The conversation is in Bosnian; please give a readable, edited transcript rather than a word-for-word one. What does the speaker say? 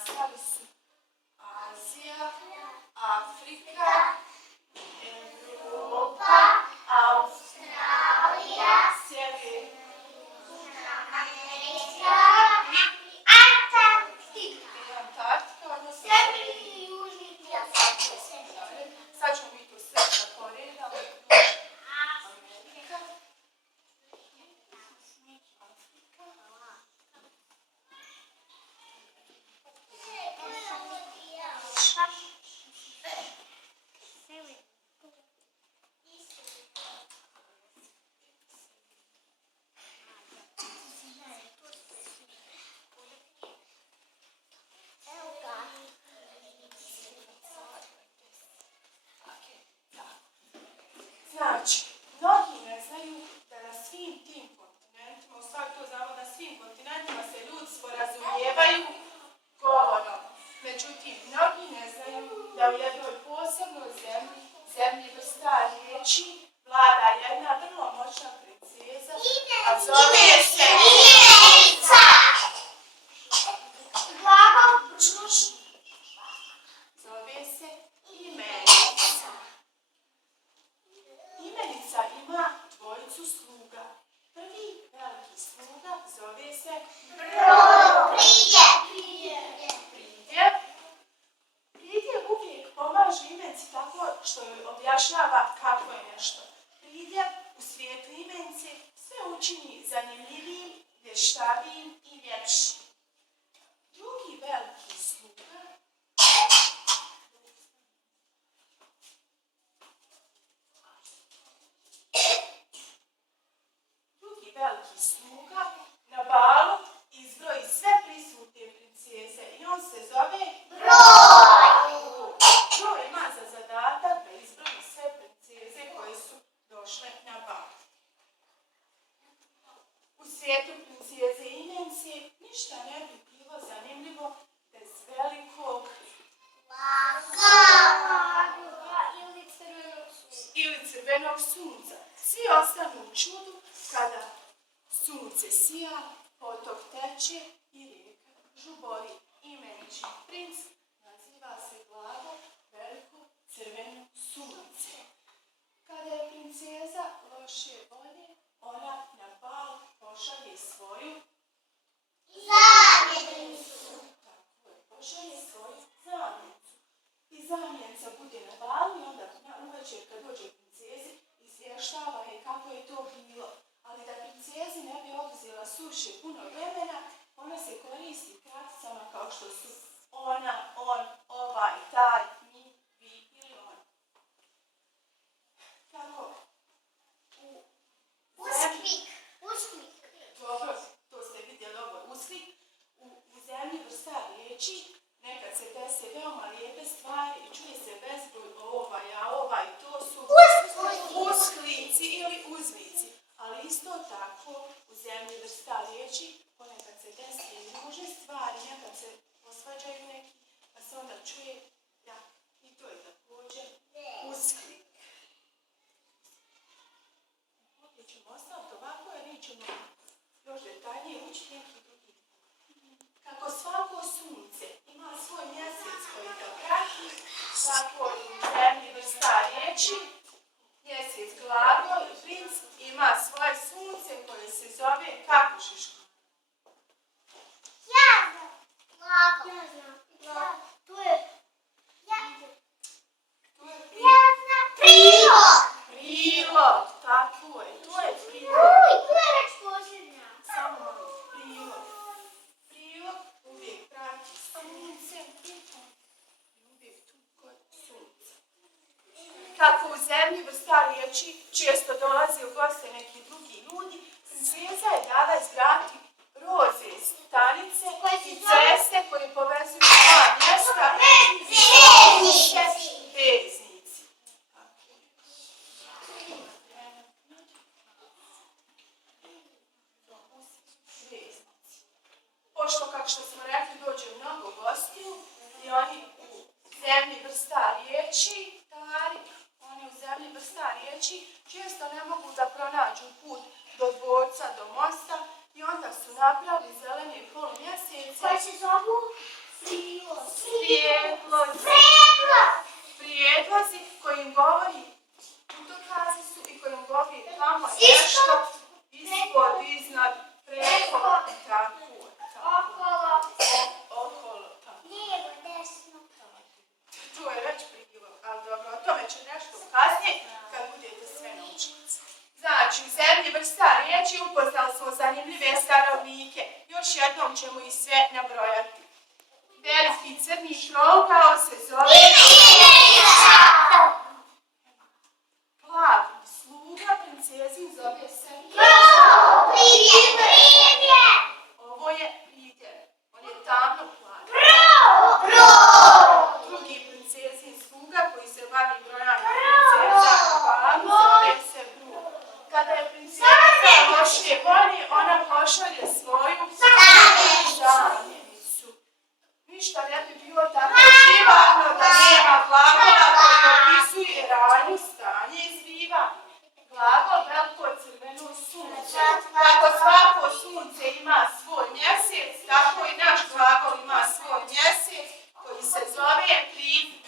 nastali su Azija, Afrika, Europa, Australija, Sjeverna Amerika i Antarktika, odnosno Sjeverni i Južni Pacifik. Sad ćemo mi tu sve da poredamo. Amerika, Afrika, znači, mnogi ne znaju da na svim tim kontinentima, u stvari to znamo da na svim kontinentima se ljudi sporazumijevaju govorom. Međutim, mnogi ne znaju da u jednoj posebnoj zemlji vrsta riječi, vlada jedna vrlo moćna princeza, a zove se Imenica. Zove se Imenica. Imenica ima dvojicu sluga. Prvi veliki sluga zove se Pridjev uvijek pomaže imenici tako što joj objašnjava kako je nešto. Pridjev u svijetu imenice sve učini zanimljivijim, vještavijim i ljepšim. Drugi veliki sluga na balu izbroji sve prisutne princeze i on se zove Broj. Broj ima za zadatak da izbroji sve princeze koje su došle na bal. U svijetu princeze Imenice ništa ne bi bilo zanimljivo bez velikog ili crvenog sunca. Svi ostanu u čudu kada sunce sija, potok teče i rijeka žubori. Imeničin princ naziva se glava veliko crveno sunce. Kada je princeza loše volje, ona na bal pošalje svoju zamjenicu. Tako je, pošalje svoju zamjenicu. I zamjenica bude na balu i onda uvečer kad dođe princezi izvještava je kako je to bilo. Ali da princezi ne bi oduzela suše puno vremena, ona se koristi kraticama kao što su ona, on, ovaj, taj, mi, vi ili on. Tako, usklik. Dobro, to ste vidjeli, ovo je usklik. U zemlji vrsta riječi nekad se dese veoma lijepe stvari i čuje se bezbroj ovaj, a ovaj, to su usklici ili uzvici. Ali isto tako u zemlji vrsta riječi ponekad se desi i ružne stvari, nekad se posvađaju neki, pa se onda čuje da i to je također usklik. Ovdje ćemo ostaviti ovako jer nećemo još detaljnije učiti neki drugi. Kako svako sunce ima svoj mjesec koji ga prati, tako i u zemlji vrsta riječi mjesec glagol i princ ima svoje sunce koje se zove kako Šiško? Ja znam. To je prilog. Prilog, tako je. To je prilog. To je već posljednja. Samo prilog. Prilog uvijek prati sunce i uvijek tu kod sunca. Kako u zemlji vrsta riječi često dolaze u goste neki drugi ljudi, princeza je dala izgraditi roze stanice i ceste koje povezuju dva mjesta veznici. Pošto, kako što smo rekli, dođe mnogo gostiju i oni u zemlji vrsta riječi, oni u zemlji vrsta riječi često ne mogu da pronađu put do dvorca, do mosta i onda su napravili zelene polumjesece. Koje se zovu nešto, ispod, iznad, preko, tako, Okolo. okolo, tako. Lijevo, desno. To je već bilo, ali dobro, o tome ću nešto kasnije kad budete sve naučili. Znači, u zemlji vrsta riječi upoznali smo zanimljive stanovnike. Još jednom ćemo ih sve nabrojati. Veliki crni trogao se zove Plavi sluga, princezin zove se Ovo je pridjev. On je tamno plavi. Drugi princezin sluga koji se bavi brojanjem princeza na glavi zove se Brug. Kada je princeza lošije volje, ona pošalje svoju zamjenicu. Ništa ne bi bilo tako živahno da nema glagola koji opisuje ranju stanje i zbivanje. Glagol veliko crveno sunce. Kako svako sunce ima svoj mjesec, tako i naš glagol ima svoj mjesec koji se zove prid.